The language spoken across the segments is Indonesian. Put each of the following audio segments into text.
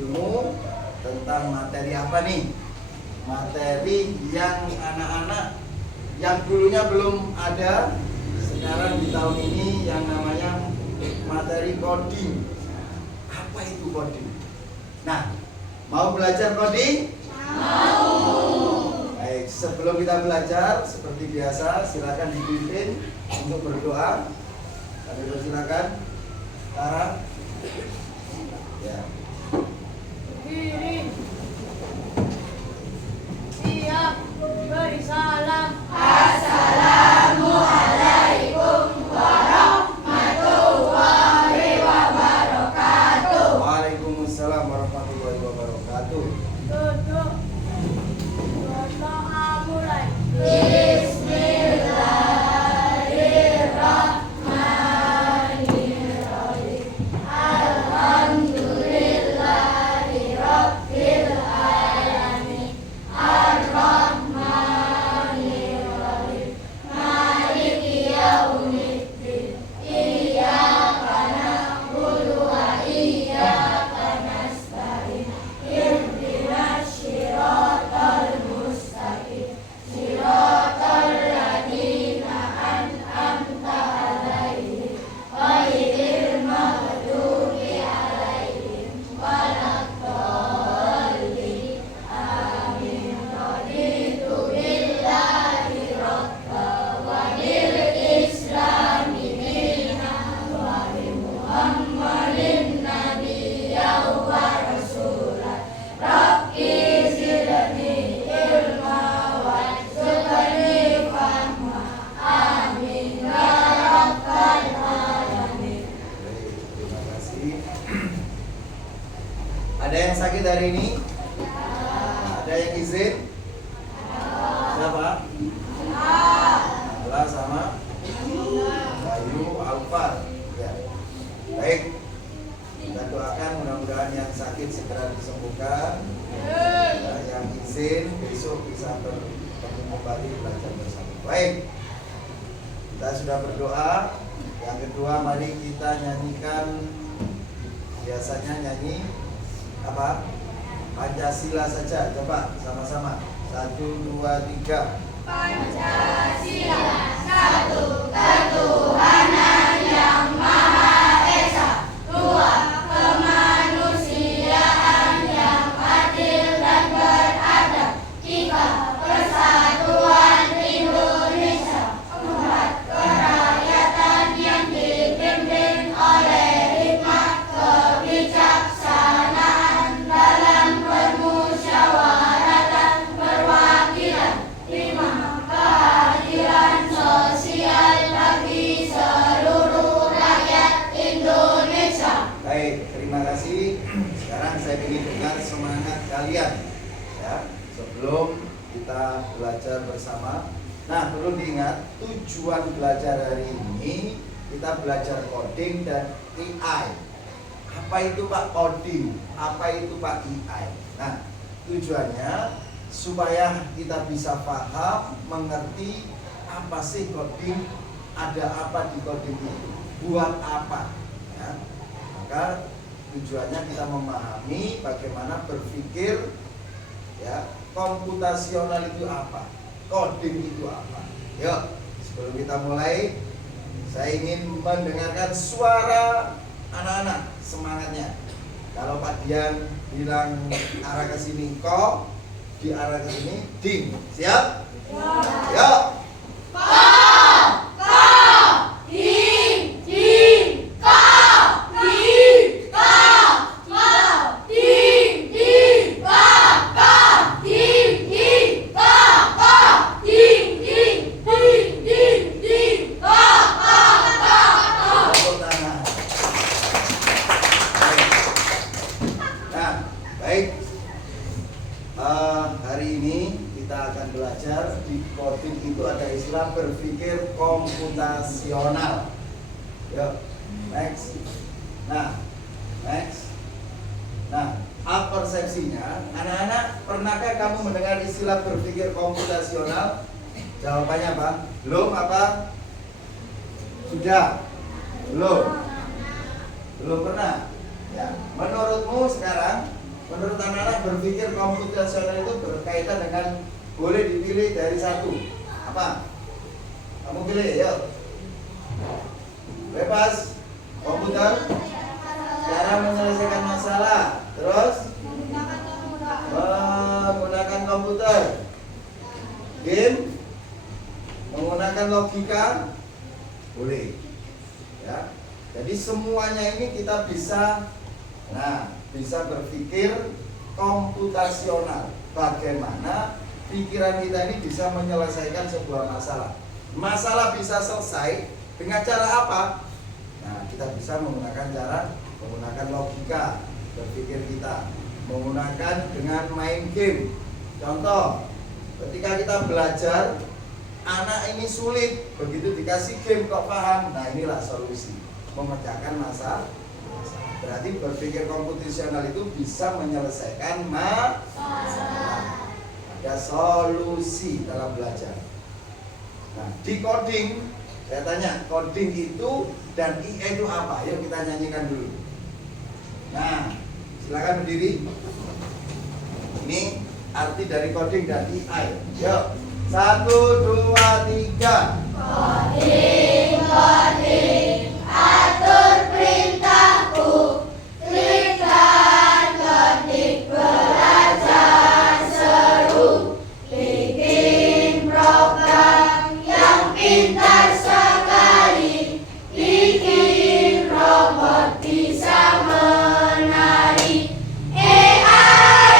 ilmu tentang materi apa nih? Materi yang anak-anak yang dulunya belum ada, sekarang di tahun ini yang namanya materi coding. Apa itu coding? Nah, mau belajar coding? Mau. Baik, sebelum kita belajar seperti biasa, silakan dipimpin untuk berdoa. Kami persilakan. Tara. Ya. Berdiri. Siap. Beri salam. Assalamualaikum warahmatullahi wabarakatuh. Waalaikumsalam warahmatullahi wabarakatuh. Duduk. Doa mulai. Bismillahirrahmanirrahim. Alhamdulillahirabbil alamin. Ar-Rahmanirrahim. Maliki yaumiddin. Iyyaka na'budu wa iyyaka nasta'in. Ihdinas shiratal mustaqim. Shiratal ladzina an'amta 'alaihim ghairil maghdubi 'alaihim waladdallin. Amin. Raditu billahi rabba wa bil islami dinan wa bi Muhammadin nabiyyan wa rasulan. Rabbi zidni ilma warzuqni fahma. Amin ya rabbal alamin. Baik, terima kasih. Ada yang sakit hari ini? Ada yang izin? Siapa? Ala sama Bayu Alfar. Ya. Baik. Kita doakan mudah-mudahan yang sakit segera disembuhkan. Ya, yang izin besok bisa bertemu kembali belajar bersama. Baik. Kita sudah berdoa. Yang kedua, mari kita nyanyikan. Biasanya nyanyi apa? Pancasila saja. Coba sama-sama. 1, 2, 3. Pancasila, satu ketuhanan yang Maha Esa, dua kemanusiaan yang adil dan beradab, tiga persatuan Indonesia, empat kerakyatan yang dipimpin oleh hikmat kebijaksanaan dalam permusyawaratan perwakilan, lima keadilan sosial bagi seluruh rakyat Indonesia. Baik, terima kasih. Sekarang saya ingin dengar semangat kalian, ya, sebelum kita belajar bersama. Nah, perlu diingat tujuan belajar hari ini kita belajar coding dan AI. Apa itu Pak coding? Apa itu Pak AI? Nah, tujuannya supaya kita bisa paham, mengerti apa sih coding, ada apa di coding itu, buat apa, ya. Maka tujuannya kita memahami bagaimana berpikir, ya, komputasional itu apa, coding itu apa. Yuk, sebelum kita mulai, saya ingin mendengarkan suara anak-anak, semangatnya. Kalau Pak Dian bilang arah ke sini ko, di arah ke sini ding. Siap? Yuk. Tepuk tangan. Nah, baik. Hari ini kita akan belajar di coding itu ada istilah berpikir komputasional. Yuk, next. Nah, next. Nah, apa persepsinya? Anak-anak, pernahkah kamu mendengar istilah berpikir komputasional? Jawabannya apa? Belum apa? Sudah? Belum? Belum pernah? Ya. Menurutmu sekarang Menurut anak-anak berpikir komputasional itu berkaitan dengan boleh dipilih dari satu. Apa? Kamu pilih, yuk. Bebas. Komputer, cara menyelesaikan masalah. Terus menggunakan komputer. Game, menggunakan logika, boleh. Ya. Jadi semuanya ini kita bisa berpikir komputasional. Bagaimana pikiran kita ini bisa menyelesaikan sebuah masalah. Masalah bisa selesai dengan cara apa? Nah, kita bisa menggunakan logika berpikir kita, menggunakan dengan main game. Contoh, ketika kita belajar, anak ini sulit, begitu dikasih game kok paham. Nah, inilah solusi, memecahkan masalah. Berarti berpikir komputasional itu bisa menyelesaikan masalah. Ada solusi dalam belajar. Nah, di coding, saya tanya, coding itu dan IE itu apa? Yuk kita nyanyikan dulu. Nah, silakan berdiri. Ini arti dari coding dan IE. Yuk, 1, 2, 3. Coding, atur perintahku, klik dan ketik belajar seru, bikin program yang pintar sekali, bikin robot bisa menari. AI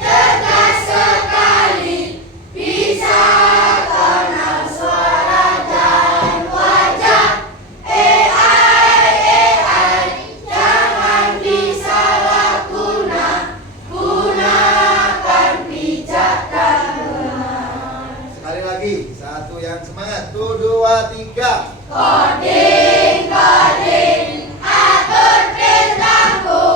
cerdas sekali, bisa kenal suara dan wajah. AI jangan disalahguna, gunakan bijak dan benar. Sekali lagi, satu yang semangat. 1, 2, 3. Coding, atur perintahku,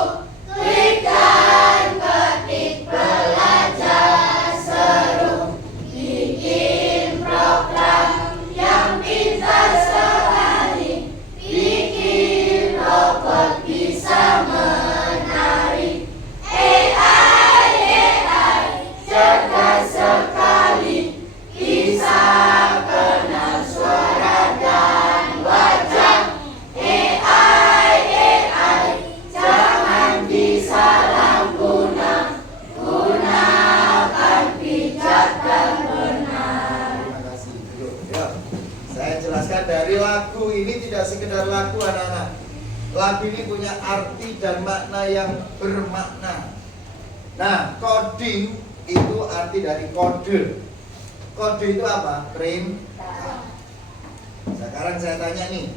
klik dan ketik belajar seru, bikin program yang pintar sekali, bikin robot bisa menari. AI cerdas sekali, bisa kenal suara dan wajah. AI jangan disalahguna, gunakan bijak dan benar. Terima kasih. Yuk. Saya jelaskan dari lagu ini tidak sekedar lagu anak-anak. Lagu ini punya arti dan makna yang bermakna. Nah, coding itu arti dari kode. Kode itu apa? Perintah. Sekarang saya tanya nih,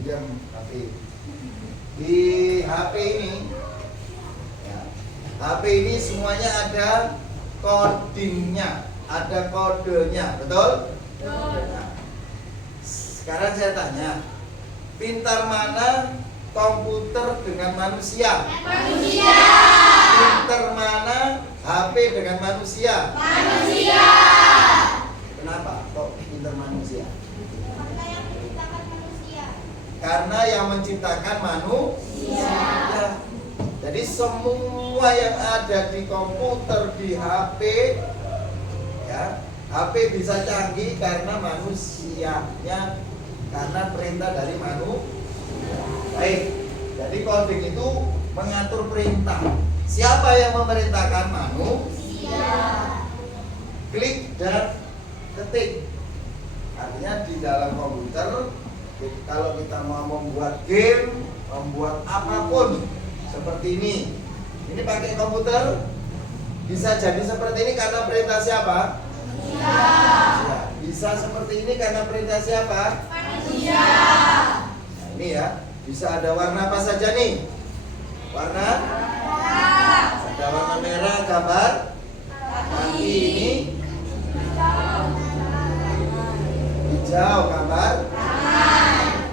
diam HP. Di HP ini, ya, HP ini semuanya ada codingnya, ada kodenya, betul? Nah, sekarang saya tanya, pintar mana komputer dengan manusia? Manusia. Pintar mana HP dengan manusia? Manusia. Kenapa kok pintar manusia? Karena yang menciptakan manusia. Karena yang menciptakan manusia. Ya. Jadi semua yang ada di komputer, di HP, ya, HP bisa canggih karena manusianya, karena perintah dari manusia. Baik, jadi coding itu mengatur perintah. Siapa yang memerintahkan? Manusia. Klik dan ketik. Artinya di dalam komputer, kalau kita mau membuat game, membuat apapun seperti ini pakai komputer bisa jadi seperti ini karena perintah siapa? Manusia. Bisa seperti ini karena perintah siapa? Manusia. Nah, ini ya, bisa ada warna apa saja nih? Warna? Ada warna merah, gambar kaki ini. Hijau, gambar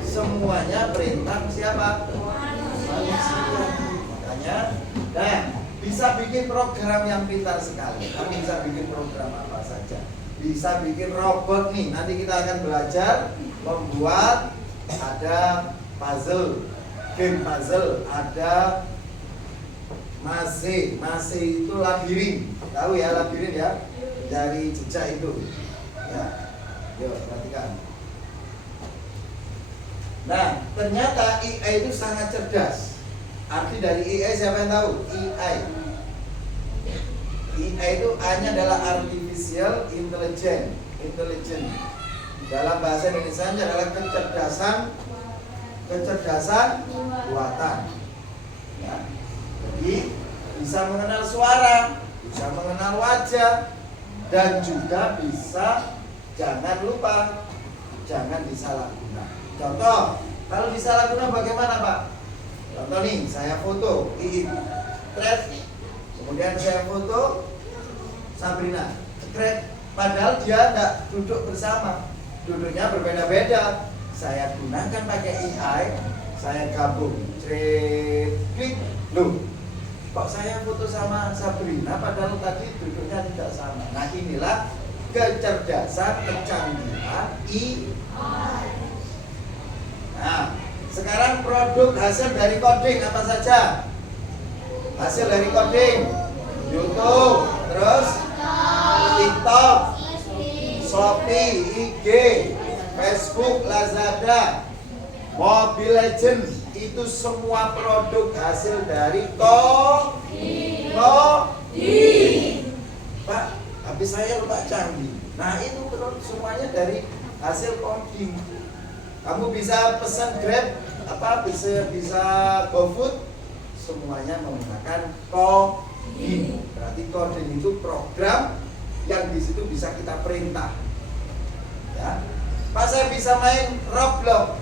semuanya perintah siapa? Manusia. Makanya, nah, bisa bikin program yang pintar sekali. Kamu bisa bikin program apa saja. Bisa bikin robot nih. Nanti kita akan belajar membuat ada puzzle, game puzzle, ada Mase itu labirin. Tahu ya labirin ya? Dari jejak itu. Ya. Yuk, perhatikan. Nah, ternyata AI itu sangat cerdas. Arti dari AI siapa yang tahu? AI. AI itu A-nya adalah artificial intelligence. Dalam bahasa Indonesia adalah kecerdasan buatan. Ya. Jadi bisa mengenal suara, bisa mengenal wajah, dan juga bisa, jangan lupa, jangan disalahguna. Contoh, kalau disalahguna bagaimana Pak? Contoh nih, saya foto Iin, kemudian saya foto Sabrina, padahal dia tidak duduk bersama, duduknya berbeda-beda. Saya gunakan pakai AI, saya gabung, klik, loh, kok saya foto sama Sabrina padahal tadi duduknya tidak sama. Nah inilah kecerdasan, kecanggihan AI. Nah, sekarang produk hasil dari coding apa saja? Hasil dari coding YouTube, terus TikTok, Shopee, IG, Facebook, Lazada, Mobile Legends, itu semua produk hasil dari coding. Pak, habis saya lupa canggih. Nah itu semuanya dari hasil coding. Kamu bisa pesan Grab, bisa GoFood, semuanya menggunakan coding. Berarti coding itu program yang di situ bisa kita perintah. Ya. Pak, saya bisa main Roblox,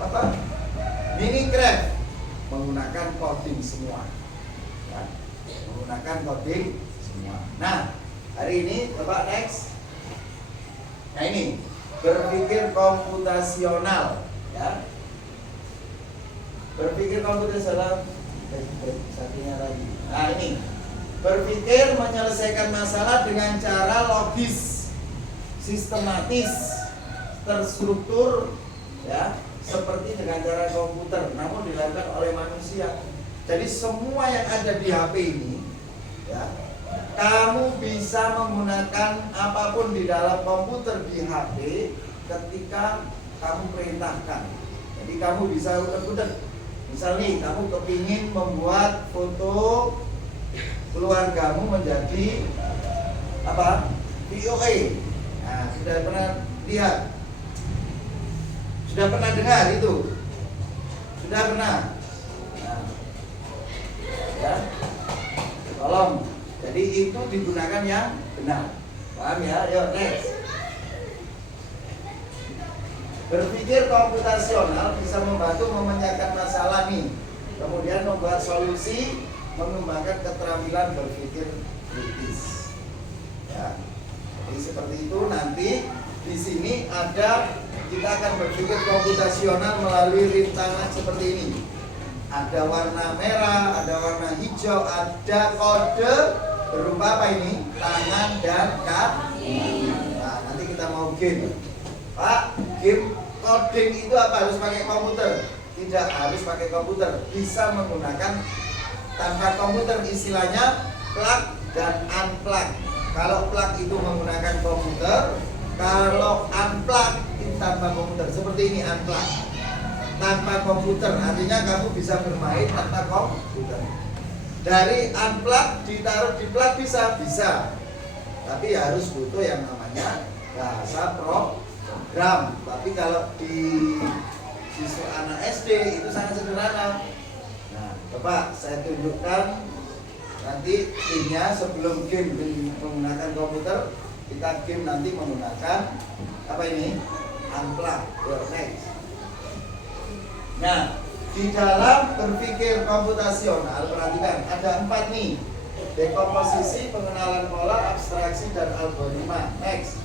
Minecraft, menggunakan coding semua. Ya. Menggunakan coding semua. Nah, hari ini Bapak next. Nah ini berpikir komputasional. Ya, berpikir komputasional satunya lagi. Nah ini berpikir menyelesaikan masalah dengan cara logis, sistematis, terstruktur, ya, seperti dengan cara komputer, namun dilakukan oleh manusia. Jadi semua yang ada di HP ini, ya, kamu bisa menggunakan apapun di dalam komputer di HP ketika kamu perintahkan. Jadi kamu bisa utek-utek. Misal nih, kamu kepingin membuat foto keluargamu menjadi VOA. Nah, sudah pernah lihat? Sudah pernah dengar itu? Sudah pernah? Nah, ya, tolong. Jadi itu digunakan yang benar. Paham ya? Yuk next. Berpikir komputasional bisa membantu memecahkan masalah nih, kemudian membuat solusi, mengembangkan keterampilan berpikir kritis. Ya, jadi seperti itu. Nanti di sini ada, kita akan berpikir komputasional melalui rintangan seperti ini. Ada warna merah, ada warna hijau, ada kode berupa apa ini? Tangan dan kaki. Nah, nanti kita mau game. Pak, game coding itu apa? Harus pakai komputer? Tidak harus pakai komputer, bisa menggunakan tanpa komputer, istilahnya plug dan unplug. Kalau plug itu menggunakan komputer, kalau unplug itu tanpa komputer. Seperti ini unplug, tanpa komputer, artinya kamu bisa bermain tanpa komputer. Dari unplug ditaruh di plug bisa, tapi harus butuh yang namanya bahasa program. Tapi kalau di siswa anak SD itu sangat sederhana. Nah, coba saya tunjukkan nanti gamenya. Sebelum game menggunakan komputer, kita game nanti menggunakan apa ini? Unplug. Next. Nah, di dalam berpikir komputasional, perhatikan ada 4 nih: dekomposisi, pengenalan pola, abstraksi, dan algoritma. Next.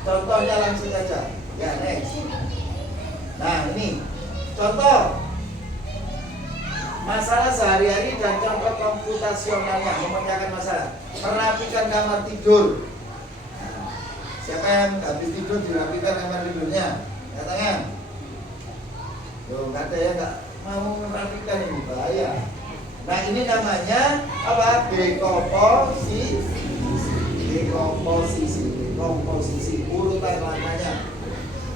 Contohnya langsung saja. Ya, next. Nah, ini contoh masalah sehari-hari dan contoh komputasionalnya, memecahkan masalah. Merapikan kamar tidur. Nah, siapa yang habis tidur dirapikan kamar tidurnya? Katakan. Loh, nggak ada ya, nggak mau merapikan, ini bahaya. Nah, ini namanya apa? dekomposisi urutan langkahnya.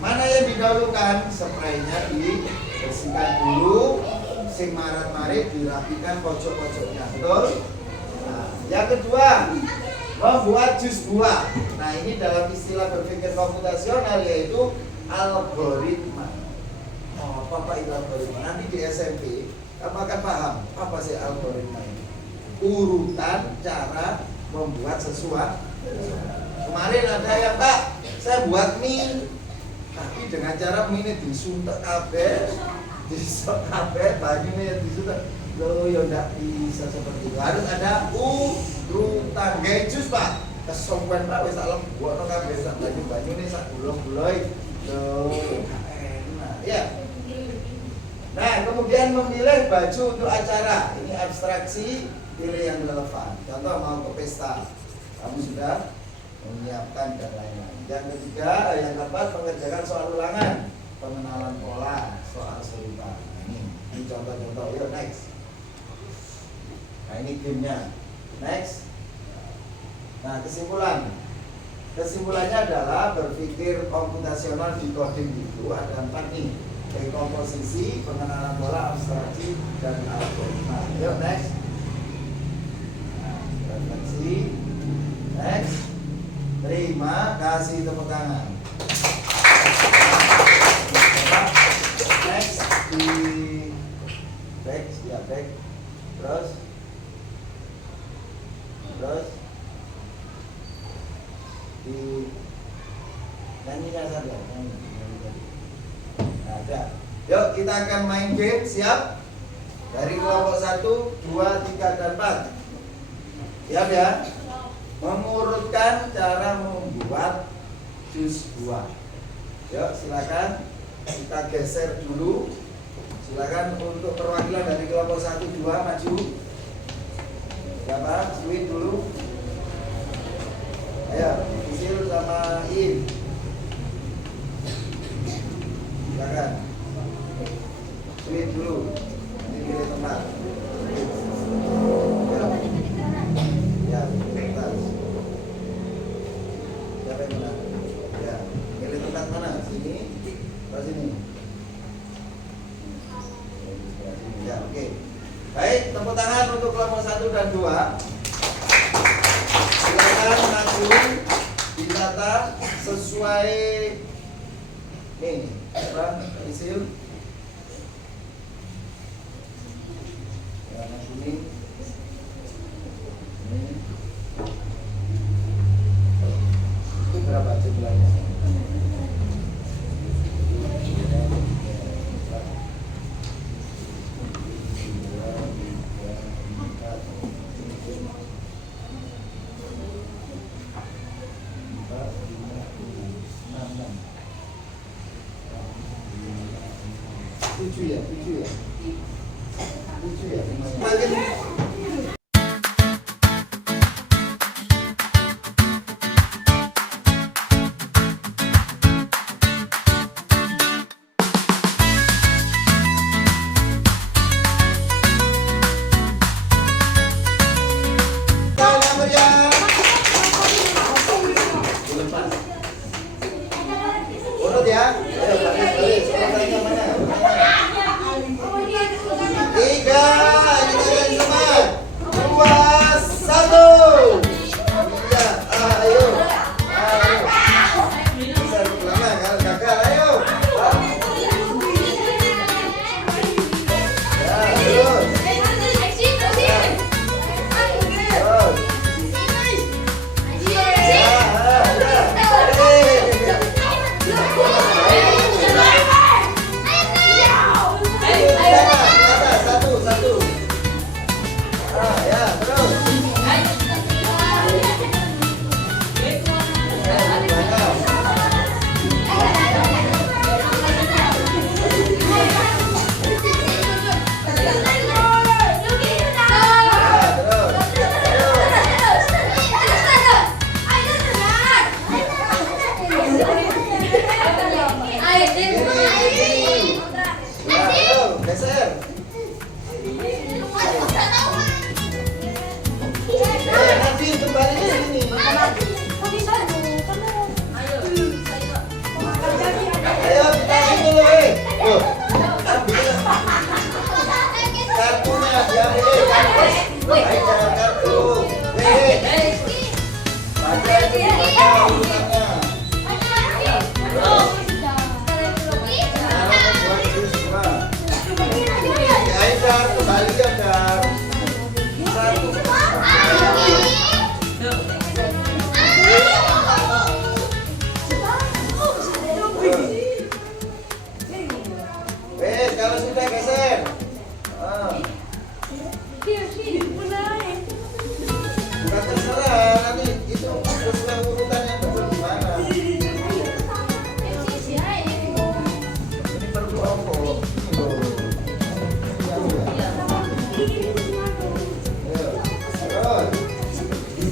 Mana yang didahulukan? Spraynya dibersihkan dulu, sing marat-marit dirapikan pojok-pojoknya, betul? Nah, yang kedua, membuat jus buah. Nah, ini dalam istilah berpikir komputasional yaitu algoritma. Oh, apa itu algoritma? Nanti di SMP kamu akan paham apa sih algoritma ini. Urutan cara membuat sesuatu. Kemarin ada yang, Pak, saya buat mie, tapi dengan cara mie ini disuntek kabeh, banyune disuntek. Loh, ya enggak bisa seperti itu. Harus ada urutan. Gawe jus, Pak. Kesompen Pak wis tak lembokno kabeh sak banyune sak gulung-guloi. Loh, enak. Ya. Nah, kemudian memilih baju untuk acara. Ini abstraksi, pilih yang relevan. Contoh mau ke pesta, kamu sudah menyiapkan dan lain-lain. Yang ketiga, yang keempat, mengerjakan soal ulangan, pengenalan pola, soal serupa. Ini contoh-contoh. Yuk, next. Nah, ini gamenya. Next. Nah, kesimpulannya adalah berpikir komputasional di coding itu ada 4 nih. Dekomposisi, pengenalan pola, abstraksi, dan algoritma. Yuk, next. Nah, refleksi. Next. Terima kasih, tepuk tangan. Next di back, ya back. Terus di nyanyinya saja. Nah, ada. Yuk kita akan main game, siap? Dari kelompok 1, 2, 3, dan 4. Siap ya? Mengurutkan cara membuat jus buah. Yuk silakan kita geser dulu. Silakan untuk perwakilan dari kelompok 1, 2 maju. Siapa? Swin dulu. Ayo, Isil sama In. Silakan. Swin dulu. Ini pilih tempat. Ya, tempat. Siapa yang menang? Ya, pilih tempat mana? Sini atau sini? Ya, oke. Baik, tepuk tangan untuk kelompok 1 dan 2. Silakan maju, ditata sesuai nih, apa? Isil. Warna kuning. Itu berapa jumlahnya? Tujuh ya. Makin urut ya. Ayo baris. Mana? 3. Kita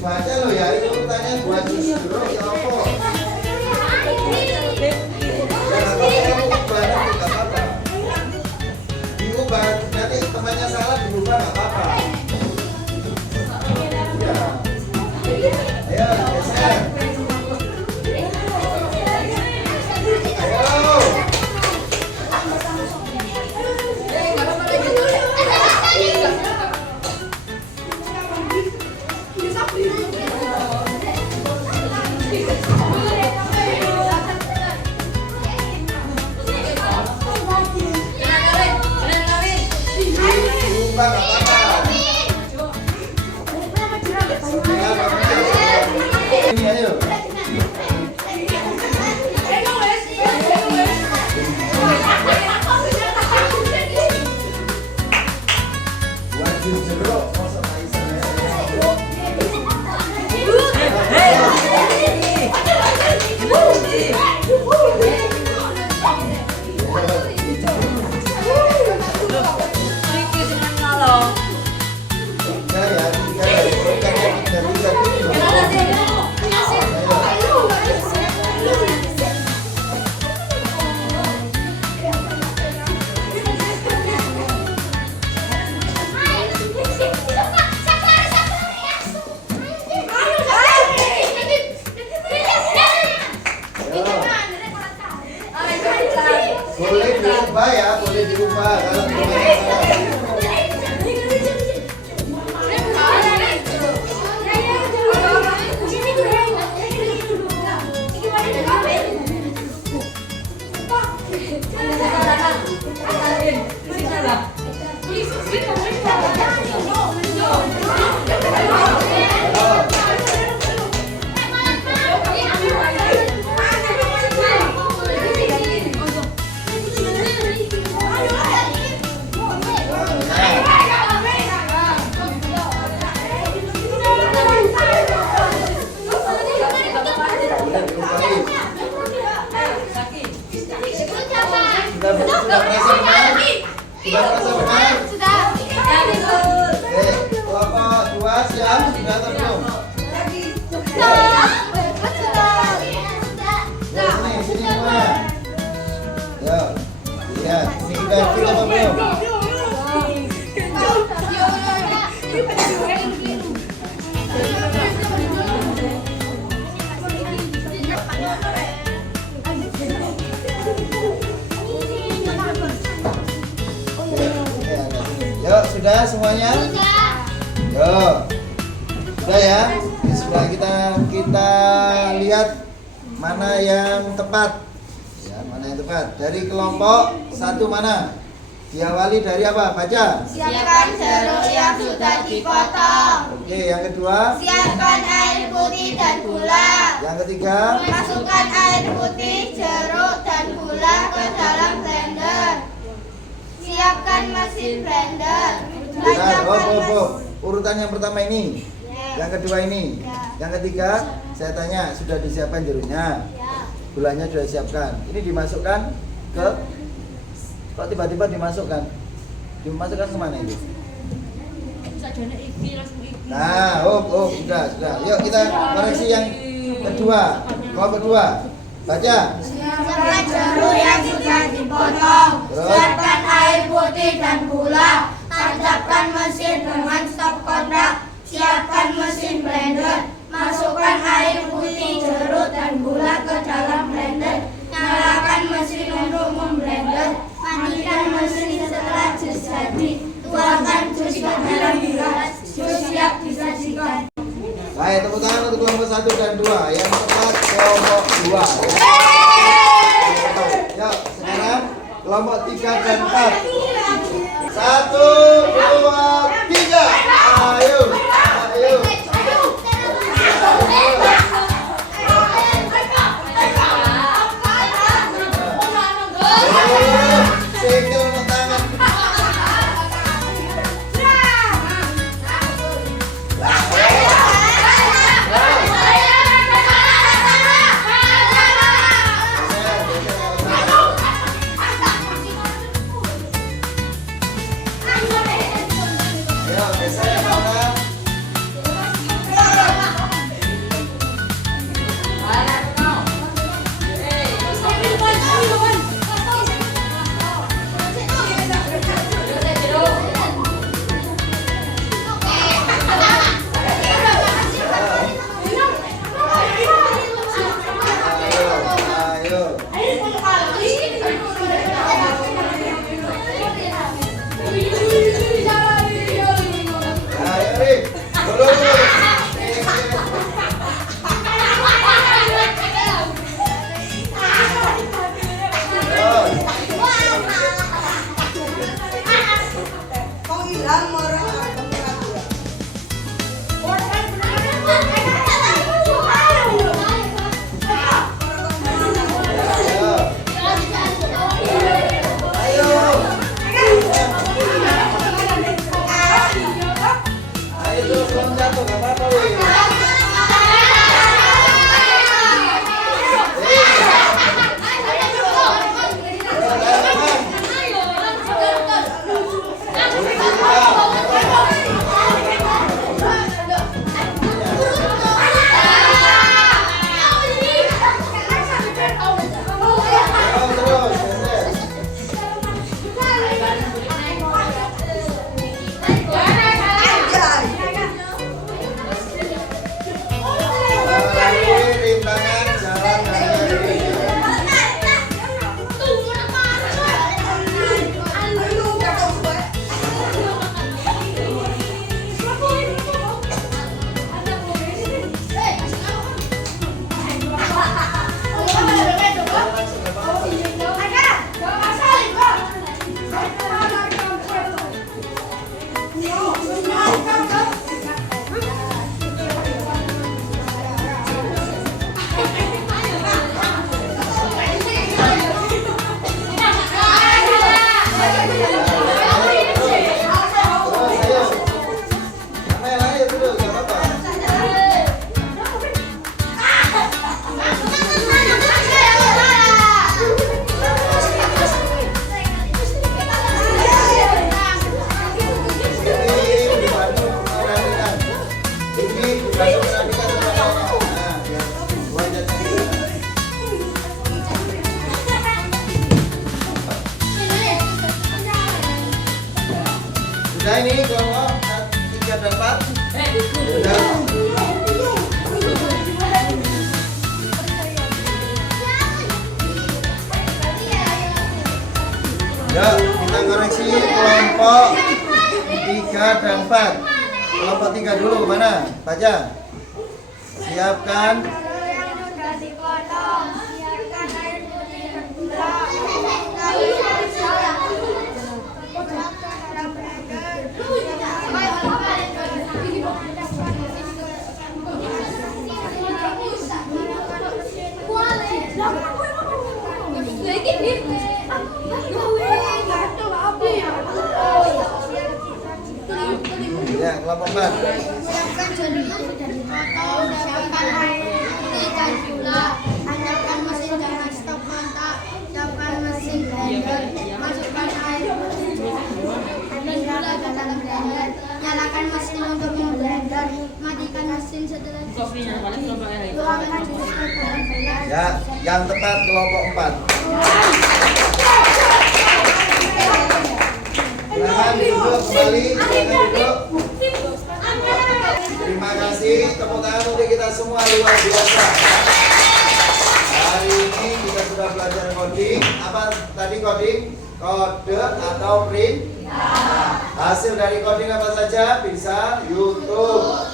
dibaca loh ya. Itu urutannya 2 jus jeruk ya apa? Diubah, nanti temannya salah diubah nggak apa-apa. Ya. Ayo, geser. Ayo. Diubah nggak apa-apa. Ini ayo. Wajib jeruk, masa boleh diubah ya, boleh diubah kalau temannya salah. Sudah merasa benar? Sudah merasa benar? Kelompok 2 siap? Sudah atau belum? Ya, sini semua. Ya, lihat. Ini sudah fit atau belum? Yuk, sudah semuanya? Yuk. Sudah ya? Ini sudah kita lihat mana yang tepat. Ya, mana yang tepat? Dari kelompok 1 mana? Diawali dari apa? Baca. Siapkan jeruk yang sudah dipotong. Oke, yang kedua? Siapkan air putih dan gula. Yang ketiga? Masukkan air putih, jeruk, dan gula ke dalam blender. Siapkan mesin blender. Nah, urutan yang pertama ini, yang kedua ini, yang ketiga saya tanya sudah disiapkan jeruknya, gulanya sudah disiapkan. Ini dimasukkan ke, kok tiba-tiba dimasukkan ke mana itu? Nah, sudah. Yuk kita koreksi yang kedua, kelompok kedua. Baca. Siapkan jeruk yang sudah dipotong. Siapkan air putih dan gula. Tancapkan mesin dengan stop kontak. Siapkan mesin blender. Masukkan air putih, jeruk, dan gula ke dalam blender. Nyalakan mesin untuk memblender. Matikan mesin setelah jus jadi. Tuangkan jus ke dalam gelas. Jus siap disajikan. Baik, tepuk tangan untuk kelompok 1 dan 2. Yang tepat kelompok 2. Yuk, sekarang kelompok 3 dan 4. 1, 2, 3. Ayo. Sikil tangan. Langsung rapikan semuanya. Nah, biar wajahnya kita. Sudah ini kelompok 3 dan 4. Sudah. Ya, kita koreksi kelompok 3 dan 4. Kelompok 3 dulu kemana? Baca. Siapkan. Ya, kelompok 4. Siapkan jadi dipotong, siapkan air putih dan gula, tancapkan mesin dengan stop kontak, siapkan mesin blender, masukkan air putih dan gula ke dalam blender, nyalakan mesin untuk memblender, matikan mesin setelah tuangkan jus ke dalam gelas. Ya, yang tepat kelompok 4. Silakan duduk kembali, silakan duduk. Terima kasih, tepuk tangan untuk kita semua luar biasa. Hari ini kita sudah belajar coding. Apa tadi coding? Kode atau print? Hasil dari coding apa saja? Bisa YouTube.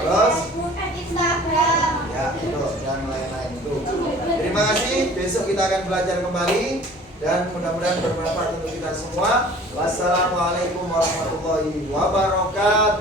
Terus? Ya, itu dan lain-lain itu. Terima kasih. Besok kita akan belajar kembali dan mudah-mudahan bermanfaat untuk kita semua. Wassalamualaikum warahmatullahi wabarakatuh.